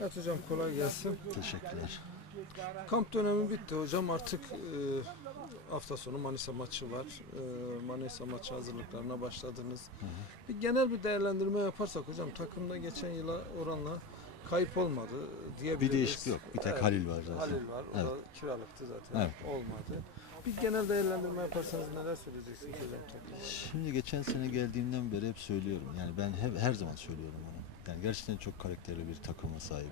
Evet hocam kolay gelsin. Teşekkürler. Kamp dönemi bitti hocam artık e, hafta sonu Manisa maçı var. E, Manisa maçı hazırlıklarına başladınız. Bir genel bir değerlendirme yaparsak hocam takımda geçen yıla oranla kayıp olmadı diyebiliriz. Bir değişik yok. Bir tek Evet. Halil var zaten. Halil var. O Evet. da kiralıktı zaten. Evet. Olmadı. Bir genel değerlendirme yaparsanız neler söyleyeceksiniz? Şimdi geçen sene geldiğimden beri hep söylüyorum. Yani ben hep, her zaman söylüyorum onu. Yani gerçekten çok karakterli bir takıma sahibim.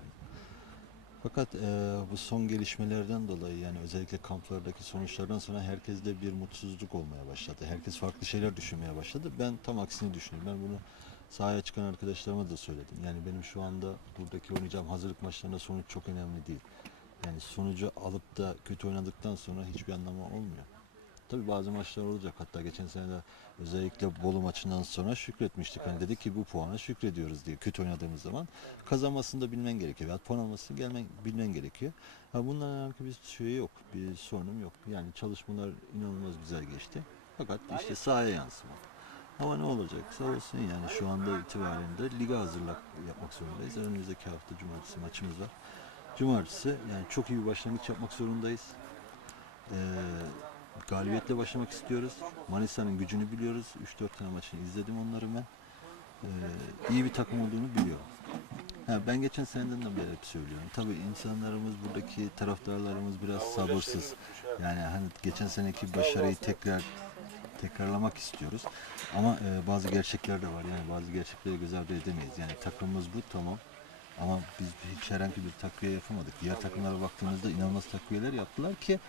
Fakat e, bu son gelişmelerden dolayı yani özellikle kamplardaki sonuçlardan sonra herkeste bir mutsuzluk olmaya başladı. Herkes farklı şeyler düşünmeye başladı. Ben tam aksini düşünüyorum. Ben bunu sahaya çıkan arkadaşlarıma da söyledim. Yani benim şu anda buradaki oynayacağım hazırlık maçlarında sonuç çok önemli değil. Yani sonucu alıp da kötü oynadıktan sonra hiçbir anlamı olmuyor. Tabii bazı maçlar olacak. Hatta geçen sene de özellikle Bolu maçından sonra şükretmiştik. Hani dedik ki bu puana şükrediyoruz diye kötü oynadığımız zaman. Kazanmasını da bilmen gerekiyor. Veya puan almasını gelmen, bilmen gerekiyor. Ha bundan herhangi bir şey yok. Bir sorunum yok. Yani çalışmalar inanılmaz güzel geçti. Fakat işte sahaya yansıma. Ama ne olacaksa olsun yani şu anda itibaren de liga hazırlık yapmak zorundayız. Önümüzdeki hafta cumartesi maçımız var. Cumartesi yani çok iyi bir başlangıç yapmak zorundayız. Ee, galibiyetle başlamak istiyoruz. Manisa'nın gücünü biliyoruz. 3-4 tane maçını izledim onların ben. Ee, iyi bir takım olduğunu biliyorum. Ha, ben geçen seneden de beri hep söylüyorum. Tabii insanlarımız buradaki taraftarlarımız biraz sabırsız. Yani hani geçen seneki başarıyı tekrar tekrarlamak istiyoruz. Ama e, bazı gerçekler de var. Yani bazı gerçekleri göz ardı edemeyiz. Yani takımımız bu tamam. Ama biz hiç herhangi bir takviye yapamadık. Diğer takımlara baktığımızda inanılmaz takviyeler yaptılar ki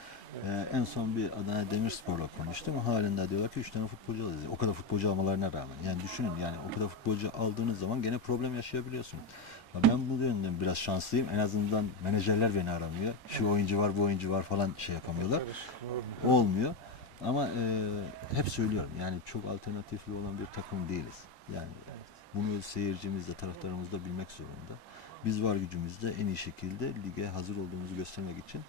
e, en son bir Adana Demirspor'la konuştum. Halinde diyorlar ki 3 tane futbolcu alacağız. O kadar futbolcu almalarına rağmen. Yani düşünün yani o kadar futbolcu aldığınız zaman gene problem yaşayabiliyorsunuz. Ya Ben bu yönden biraz şanslıyım. En azından menajerler beni aramıyor. Şu oyuncu var, bu oyuncu var falan şey yapamıyorlar. Olmuyor. Ama e, hep söylüyorum yani çok alternatifli olan bir takım değiliz. Yani bunu seyircimiz de taraftarımız da bilmek zorunda. Biz var gücümüzle en iyi şekilde lige hazır olduğumuzu göstermek için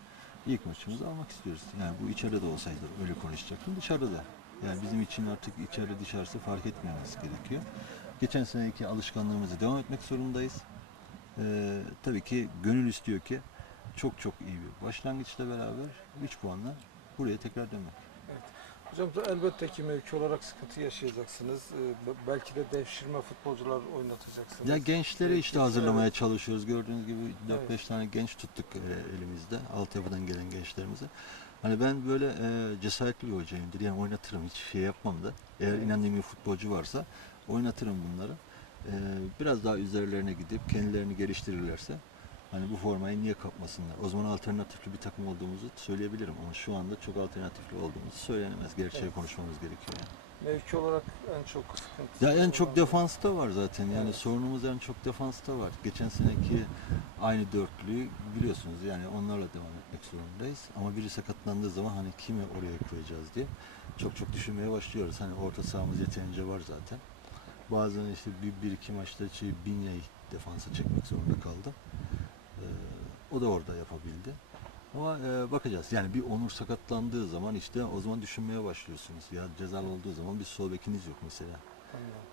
ilk maçımızı almak istiyoruz. Yani bu içeride de olsaydı öyle konuşacaktım. Dışarıda da. Yani bizim için artık içeride dışarısı fark etmemesi gerekiyor. Geçen seneki alışkanlığımızı devam etmek zorundayız. Ee, tabii ki gönül istiyor ki çok çok iyi bir başlangıçla beraber 3 puanla buraya tekrar dönmek. Hocam da elbette ki mevki olarak sıkıntı yaşayacaksınız. Ee, be- belki de devşirme futbolcular oynatacaksınız. Ya gençleri işte hazırlamaya evet. çalışıyoruz. Gördüğünüz gibi 4-5 Evet. tane genç tuttuk e, elimizde. Altyapıdan gelen gençlerimizi. Hani ben böyle e, cesaretli bir hocayımdır. Yani oynatırım. Hiç şey yapmam da. Eğer Evet. inandığım bir futbolcu varsa oynatırım bunları. E, biraz daha üzerlerine gidip kendilerini geliştirirlerse hani bu formayı niye kapmasınlar? O zaman alternatifli bir takım olduğumuzu söyleyebilirim ama şu anda çok alternatifli olduğumuzu söylenemez. Gerçeği Evet. konuşmamız gerekiyor yani. Mevki olarak en çok sıkıntı. Ya en çok defansta var zaten. Yani Evet. sorunumuz en çok defansta var. Geçen seneki aynı dörtlüyü biliyorsunuz. Yani onlarla devam etmek zorundayız. Ama biri sakatlandığı zaman hani kimi oraya koyacağız diye çok çok düşünmeye başlıyoruz. Hani orta sahamız yeterince var zaten. Bazen işte bir, bir iki maçta şey Binya'yı defansa çekmek zorunda kaldım. O da orada yapabildi. Ama e, bakacağız. Yani bir Onur sakatlandığı zaman işte o zaman düşünmeye başlıyorsunuz. Ya cezalı olduğu zaman bir sol bekiniz yok mesela.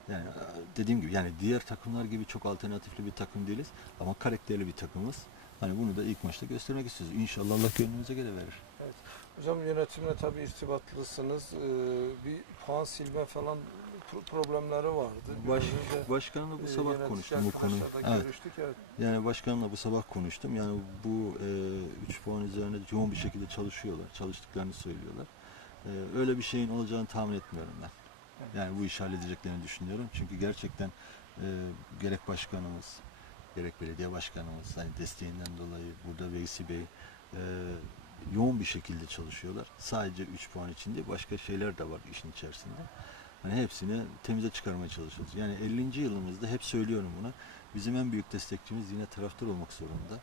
Yani e, dediğim gibi yani diğer takımlar gibi çok alternatifli bir takım değiliz ama karakterli bir takımız. Hani bunu da ilk maçta göstermek istiyoruz. İnşallah Allah gönlümüze göre verir. Hocam yönetimle tabii irtibatlısınız. Ee, bir puan silme falan problemleri vardı. Baş, başkanımla bu e, sabah konuştum bu konu. arkadaşlarla Evet. Görüştük evet. Yani başkanımla bu sabah konuştum. Yani bu 3 puan üzerine yoğun bir şekilde çalışıyorlar. Çalıştıklarını söylüyorlar. E, öyle bir şeyin olacağını tahmin etmiyorum ben. Yani bu işi halledeceklerini düşünüyorum. Çünkü gerçekten e, gerek başkanımız, gerek belediye başkanımız hani desteğinden dolayı burada Veysi Bey e, yoğun bir şekilde çalışıyorlar. Sadece 3 puan için değil başka şeyler de var işin içerisinde. Hani hepsini temize çıkarmaya çalışıyoruz. Yani 50. yılımızda hep söylüyorum bunu. Bizim en büyük destekçimiz yine taraftar olmak zorunda.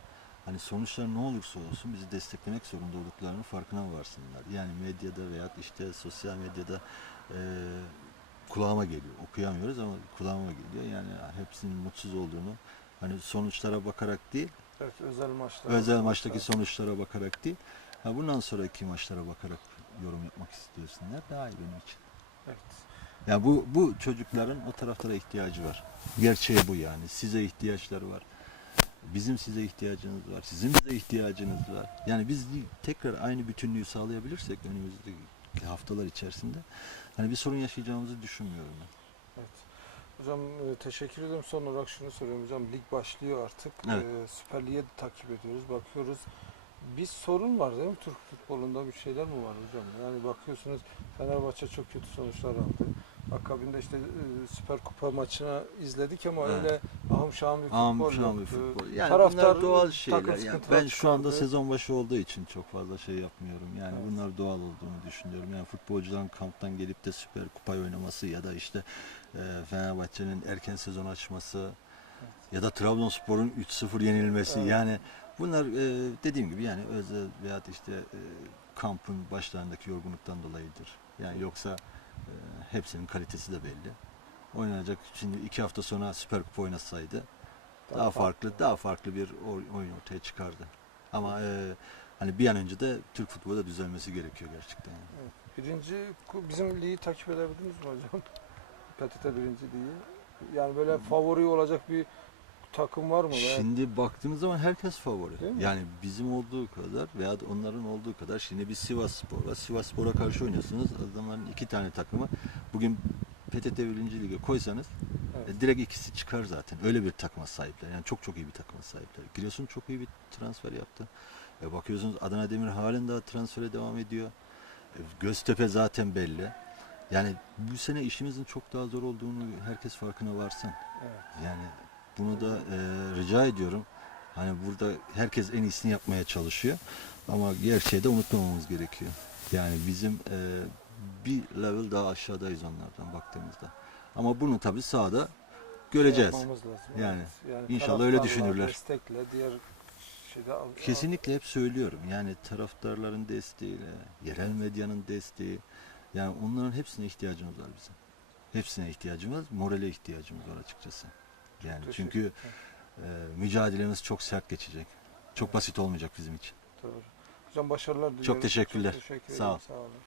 Hani sonuçlar ne olursa olsun bizi desteklemek zorunda olduklarının farkına varsınlar. Yani medyada veya işte sosyal medyada e, kulağıma geliyor. Okuyamıyoruz ama kulağıma geliyor. Yani hepsinin mutsuz olduğunu hani sonuçlara bakarak değil, Evet özel maçlar. özel maçtaki sonuçlara bakarak değil, ha bundan sonraki maçlara bakarak yorum yapmak istiyorsunlar. Daha iyi benim için. Evet. Ya bu bu çocukların o taraflara ihtiyacı var. Gerçeği bu yani. Size ihtiyaçları var. Bizim size ihtiyacınız var. Sizin bize ihtiyacınız var. Yani biz tekrar aynı bütünlüğü sağlayabilirsek önümüzdeki haftalar içerisinde hani bir sorun yaşayacağımızı düşünmüyorum ben. Evet. Hocam e, teşekkür ederim. Son olarak şunu soruyorum hocam. Lig başlıyor artık. Evet. E, Süper Lig'e takip ediyoruz. Bakıyoruz. Bir sorun var değil mi? Türk futbolunda bir şeyler mi var hocam? Yani bakıyorsunuz Fenerbahçe çok kötü sonuçlar aldı. Akabinde işte e, Süper Kupa maçını izledik ama Evet. öyle ahım şahım bir futbol Am bir yoktu. futbol. Yani bunlar doğal takım şeyler. Yani sıkıntılar ben şu anda çıkardı. sezon başı olduğu için çok fazla şey yapmıyorum. Yani Evet. bunlar doğal olduğunu düşünüyorum. Yani futbolcuların kamptan gelip de Süper Kupayı oynaması ya da işte e, Fenerbahçe'nin erken sezon açması ya da Trabzonspor'un 3-0 yenilmesi. Evet. Yani bunlar e, dediğim gibi yani özel veya işte e, kampın başlarındaki yorgunluktan dolayıdır. Yani yoksa hepsinin kalitesi de belli. Oynanacak şimdi iki hafta sonra Süper Kupa oynasaydı daha, farklı, daha farklı bir oy- oyun ortaya çıkardı. Ama e, hani bir an önce de Türk futbolu da düzelmesi gerekiyor gerçekten. yani. Birinci bizim ligi takip edebildiniz mi hocam? PTT birinci ligi. Yani böyle favori olacak bir takım var mı? Veya- Şimdi baktığınız zaman herkes favori. Değil mi? Yani bizim olduğu kadar veya da onların olduğu kadar şimdi bir Sivas Spor var. Sivas Spor'a karşı oynuyorsunuz. Adamların iki tane takımı bugün PTT birinci lige koysanız Evet. e, direkt ikisi çıkar zaten. Öyle bir takıma sahipler. Yani çok çok iyi bir takıma sahipler. Giresun çok iyi bir transfer yaptı. E, bakıyorsunuz Adana Demir halen daha transfere devam ediyor. E, Göztepe zaten belli. Yani bu sene işimizin çok daha zor olduğunu herkes farkına varsın. Evet. Yani bunu da e, rica ediyorum. Hani burada herkes en iyisini yapmaya çalışıyor. Ama gerçeği de unutmamamız gerekiyor. Yani bizim e, bir level daha aşağıdayız onlardan baktığımızda. Ama bunu tabii sahada göreceğiz. Yapmamız lazım. Yani evet. inşallah öyle düşünürler. Destekle diğer şeyde al- Kesinlikle hep söylüyorum. Yani taraftarların desteğiyle, yerel medyanın desteği, yani onların hepsine ihtiyacımız var bizim. Hepsine ihtiyacımız, morale ihtiyacımız var açıkçası. Yani Teşekkür çünkü e, mücadelemiz çok sert geçecek. Çok basit olmayacak bizim için. Doğru. Hocam başarılar diliyorum. teşekkürler. teşekkür Sağ ederim. ol. Sağ olun.